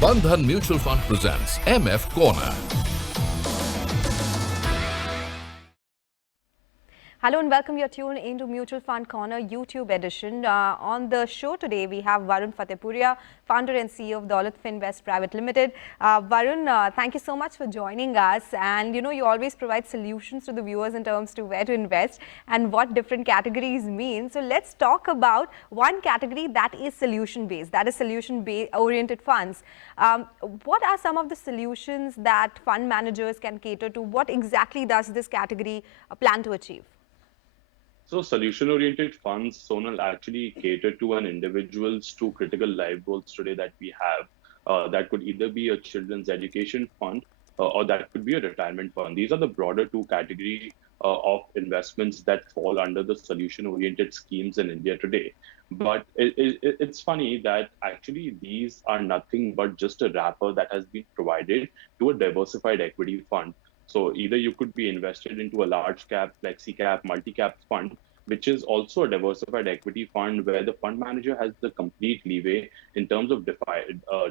Bandhan Mutual Fund presents MF Corner. Hello and welcome. You're tuned into Mutual Fund Corner YouTube edition. On the show today, we have Varun Fatehpuria, founder and CEO of Daulat Finvest Private Limited. Varun, thank you so much for joining us. And you always provide solutions to the viewers in terms to where to invest and what different categories mean. So let's talk about one category that is solution-based, that is solution-oriented funds. What are some of the solutions that fund managers can cater to? What exactly does this category plan to achieve? So solution-oriented funds, Sonal, actually cater to an individual's two critical life goals today that we have. That could either be a children's education fund or that could be a retirement fund. These are the broader two category of investments that fall under the solution-oriented schemes in India today. But it's funny that actually these are nothing but just a wrapper that has been provided to a diversified equity fund. So either you could be invested into a large cap, flexi cap, multi cap fund, which is also a diversified equity fund where the fund manager has the complete leeway in terms of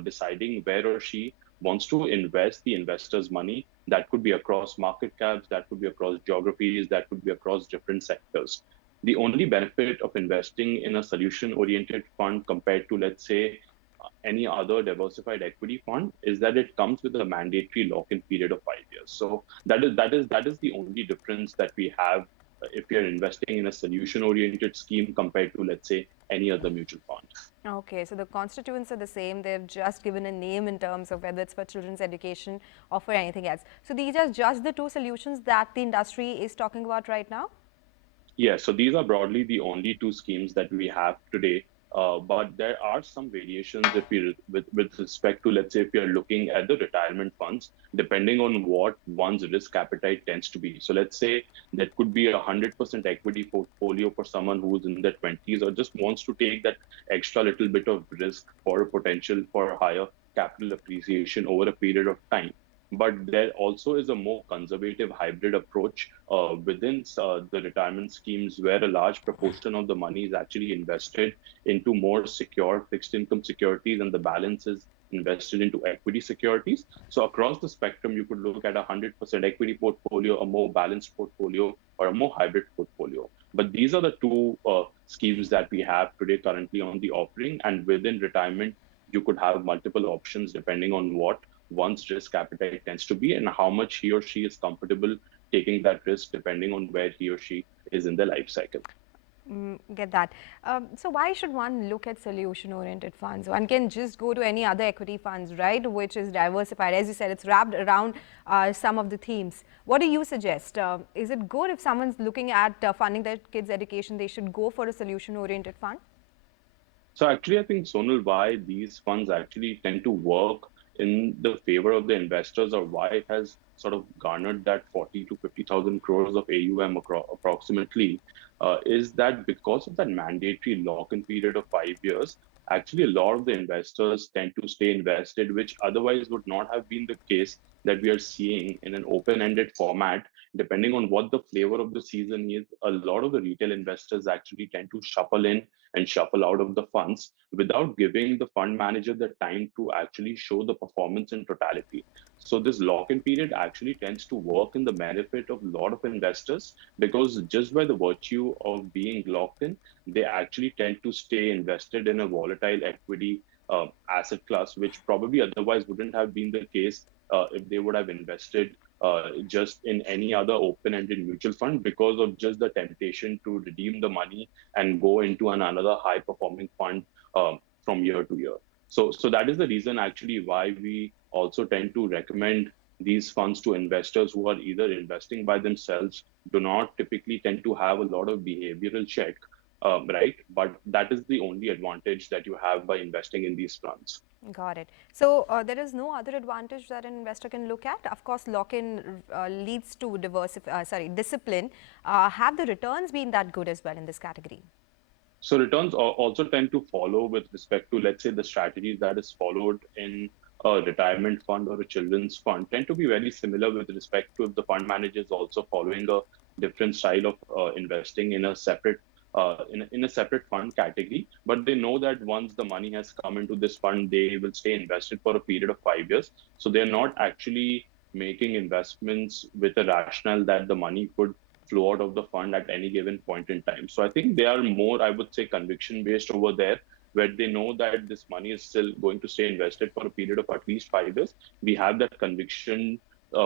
deciding where or she wants to invest the investor's money. That could be across market caps, that could be across geographies, that could be across different sectors. The only benefit of investing in a solution oriented fund compared to, let's say, any other diversified equity fund is that it comes with a mandatory lock-in period of 5 years. So that is the only difference that we have if you're investing in a solution-oriented scheme compared to, let's say, any other mutual fund. Okay, so the constituents are the same. They've just given a name in terms of whether it's for children's education or for anything else. So these are just the two solutions that the industry is talking about right now? Yeah, so these are broadly the only two schemes that we have today. But there are some variations if you with respect to, let's say, if you're looking at the retirement funds, depending on what one's risk appetite tends to be. So let's say that could be 100% equity portfolio for someone who's in their 20s or just wants to take that extra little bit of risk for a potential for higher capital appreciation over a period of time. But there also is a more conservative hybrid approach within the retirement schemes where a large proportion of the money is actually invested into more secure fixed income securities and the balance is invested into equity securities. So across the spectrum, you could look at a 100% equity portfolio, a more balanced portfolio, or a more hybrid portfolio. But these are the two schemes that we have today currently on the offering. And within retirement, you could have multiple options depending on what one's risk appetite tends to be and how much he or she is comfortable taking that risk depending on where he or she is in their life cycle. Get that. So why should one look at solution-oriented funds? One can just go to any other equity funds, right, which is diversified. As you said, it's wrapped around some of the themes. What do you suggest? Is it good if someone's looking at funding their kids' education, they should go for a solution-oriented fund? So actually, I think, Sonal, why these funds actually tend to work in the favor of the investors or why it has sort of garnered that 40 to 50,000 crores of AUM approximately is that because of that mandatory lock-in period of 5 years, actually a lot of the investors tend to stay invested, which otherwise would not have been the case that we are seeing in an open-ended format. Depending on what the flavor of the season is, a lot of the retail investors actually tend to shuffle in and shuffle out of the funds without giving the fund manager the time to actually show the performance in totality. So this lock-in period actually tends to work in the benefit of a lot of investors because just by the virtue of being locked in, they actually tend to stay invested in a volatile equity asset class, which probably otherwise wouldn't have been the case if they would have invested just in any other open-ended mutual fund because of just the temptation to redeem the money and go into another high-performing fund from year to year. So that is the reason actually why we also tend to recommend these funds to investors who are either investing by themselves, do not typically tend to have a lot of behavioral check, right? But that is the only advantage that you have by investing in these funds. Got it. So there is no other advantage that an investor can look at. Of course, lock-in leads to discipline. Have the returns been that good as well in this category? So returns also tend to follow with respect to, let's say, the strategies that is followed in a retirement fund or a children's fund tend to be very similar with respect to if the fund manager is also following a different style of investing in a separate in a separate fund category, but they know that once the money has come into this fund, they will stay invested for a period of 5 years. So they're not actually making investments with a rationale that the money could flow out of the fund at any given point in time. So I think they are more, I would say, conviction based over there, where they know that this money is still going to stay invested for a period of at least 5 years. We have that conviction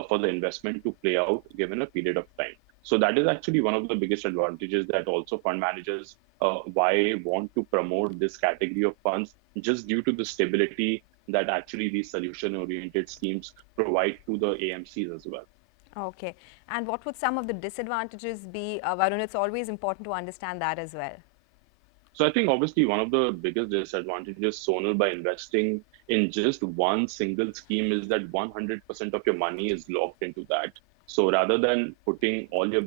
for the investment to play out given a period of time. So that is actually one of the biggest advantages that also fund managers why want to promote this category of funds, just due to the stability that actually these solution-oriented schemes provide to the AMCs as well. Okay. And what would some of the disadvantages be, Varun? It's always important to understand that as well. So I think obviously one of the biggest disadvantages, Sonal, by investing in just one single scheme is that 100% of your money is locked into that. So rather than putting all your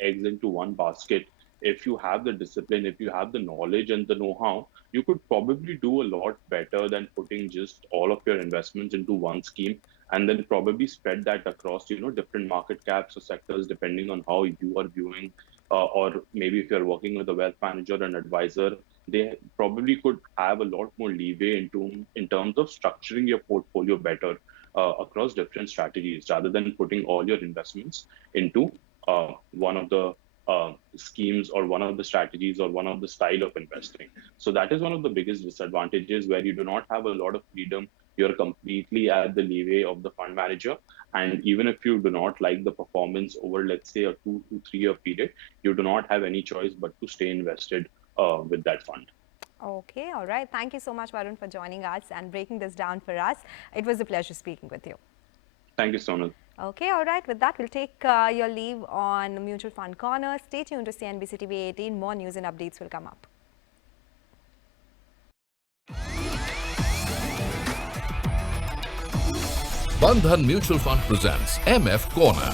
eggs into one basket, if you have the discipline, if you have the knowledge and the know-how, you could probably do a lot better than putting just all of your investments into one scheme, and then probably spread that across, different market caps or sectors, depending on how you are viewing, or maybe if you're working with a wealth manager and advisor, they probably could have a lot more leeway in terms of structuring your portfolio better across different strategies, rather than putting all your investments into one of the schemes or one of the strategies or one of the style of investing. So that is one of the biggest disadvantages, where you do not have a lot of freedom. You're completely at the leeway of the fund manager. And even if you do not like the performance over, let's say, a 2 to 3 year period, you do not have any choice but to stay invested with that fund. Okay, all right. Thank you so much, Varun, for joining us and breaking this down for us. It was a pleasure speaking with you. Thank you, Sonal. Okay, all right. With that, we'll take your leave on Mutual Fund Corner. Stay tuned to CNBC TV 18. More news and updates will come up. Bandhan Mutual Fund presents MF Corner.